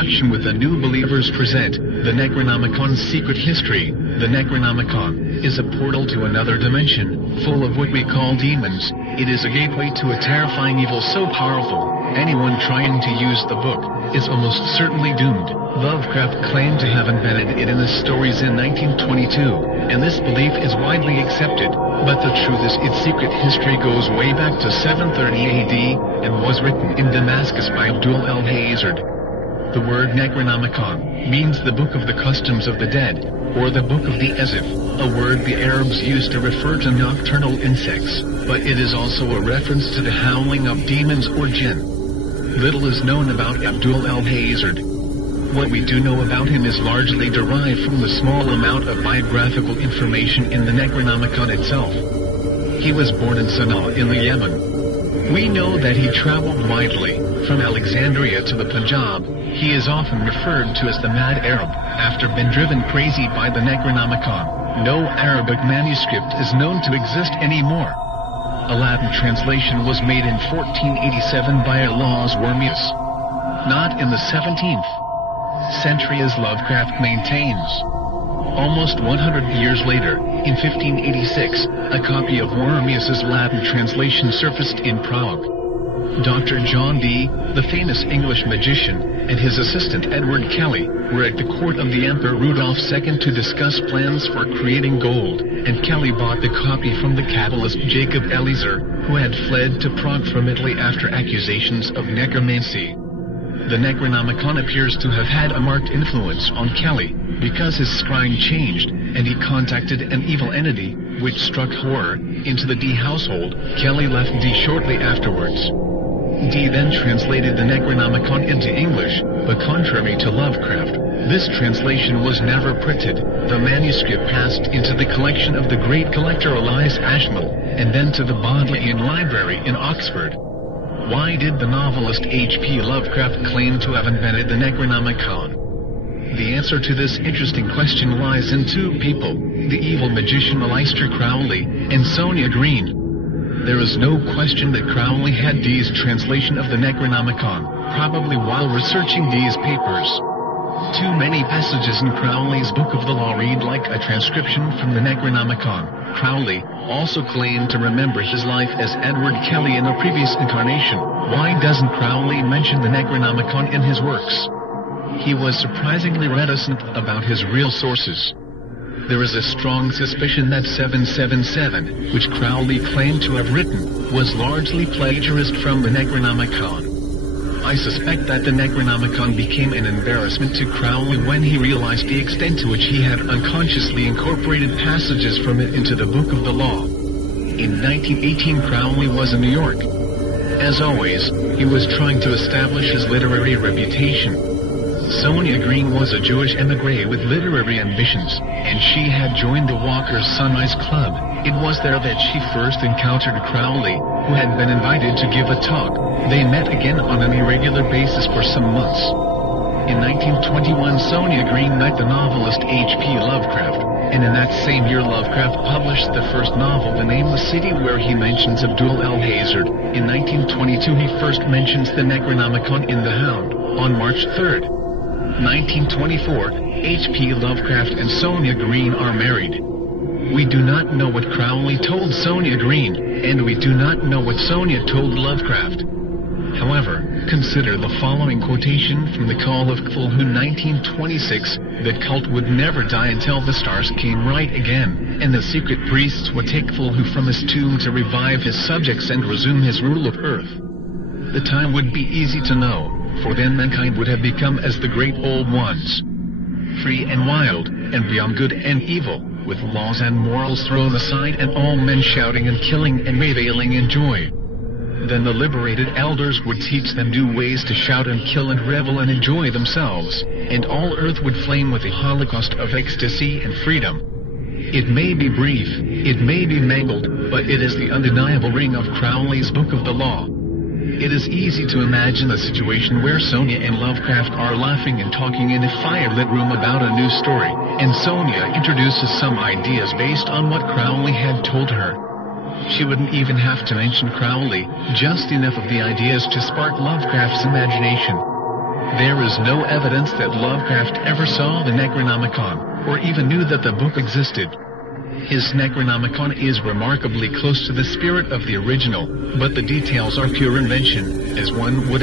introduction with the new believers present the Necronomicon's secret history. The Necronomicon is a portal to another dimension, full of what we call demons. It is a gateway to a terrifying evil so powerful, anyone trying to use the book is almost certainly doomed. Lovecraft claimed to have invented it in his stories in 1922, and this belief is widely accepted, but the truth is its secret history goes way back to 730 AD, and was written in Damascus by Abdul el-Hazard. The word Necronomicon means the Book of the Customs of the Dead, or the Book of the Ezif, a word the Arabs used to refer to nocturnal insects, but it is also a reference to the howling of demons or jinn. Little is known about Abdul el-Hazard. What we do know about him is largely derived from the small amount of biographical information in the Necronomicon itself. He was born in Sana'a in the Yemen. We know that he traveled widely, from Alexandria to the Punjab. He is often referred to as the Mad Arab, after being driven crazy by the Necronomicon. No Arabic manuscript is known to exist anymore. A Latin translation was made in 1487 by Allah's Wormius, not in the 17th century as Lovecraft maintains. Almost 100 years later, in 1586, a copy of Wormius's Latin translation surfaced in Prague. Dr. John Dee, the famous English magician, and his assistant Edward Kelly, were at the court of the Emperor Rudolph II to discuss plans for creating gold, and Kelly bought the copy from the Kabbalist Jacob Eliezer, who had fled to Prague from Italy after accusations of necromancy. The Necronomicon appears to have had a marked influence on Kelly, because his scrying changed, and he contacted an evil entity, which struck horror into the Dee household. Kelly left Dee shortly afterwards. Dee then translated the Necronomicon into English, but contrary to Lovecraft, this translation was never printed. The manuscript passed into the collection of the great collector Elias Ashmole, and then to the Bodleian Library in Oxford. Why did the novelist H.P. Lovecraft claim to have invented the Necronomicon? The answer to this interesting question lies in two people, the evil magician Aleister Crowley and Sonia Green. There is no question that Crowley had Dee's translation of the Necronomicon, probably while researching Dee's papers. Too many passages in Crowley's Book of the Law read like a transcription from the Necronomicon. Crowley also claimed to remember his life as Edward Kelly in a previous incarnation. Why doesn't Crowley mention the Necronomicon in his works? He was surprisingly reticent about his real sources. There is a strong suspicion that 777, which Crowley claimed to have written, was largely plagiarized from the Necronomicon. I suspect that the Necronomicon became an embarrassment to Crowley when he realized the extent to which he had unconsciously incorporated passages from it into the Book of the Law. In 1918, Crowley was in New York. As always, he was trying to establish his literary reputation. Sonia Green was a Jewish emigre with literary ambitions, and she had joined the Walker's Sunrise Club. It was there that she first encountered Crowley, who had been invited to give a talk. They met again on an irregular basis for some months. In 1921, Sonia Green met the novelist H.P. Lovecraft, and in that same year Lovecraft published the first novel, The Nameless City, where he mentions Abdul el-Hazard. In 1922 he first mentions the Necronomicon in The Hound. On March 3, 1924, H.P. Lovecraft and Sonia Green are married. We do not know what Crowley told Sonia Green, and we do not know what Sonia told Lovecraft. However, consider the following quotation from the Call of Cthulhu 1926, "The cult would never die until the stars came right again, and the secret priests would take Cthulhu from his tomb to revive his subjects and resume his rule of earth. The time would be easy to know, for then mankind would have become as the great old ones, free and wild, and beyond good and evil, with laws and morals thrown aside and all men shouting and killing and reveling in joy. Then the liberated elders would teach them new ways to shout and kill and revel and enjoy themselves, and all earth would flame with a holocaust of ecstasy and freedom. It may be brief, it may be mangled, but it is the undeniable ring of Crowley's Book of the Law. It is easy to imagine a situation where Sonia and Lovecraft are laughing and talking in a firelit room about a new story, and Sonia introduces some ideas based on what Crowley had told her. She wouldn't even have to mention Crowley, just enough of the ideas to spark Lovecraft's imagination. There is no evidence that Lovecraft ever saw the Necronomicon, or even knew that the book existed. His Necronomicon is remarkably close to the spirit of the original, but the details are pure invention, as one would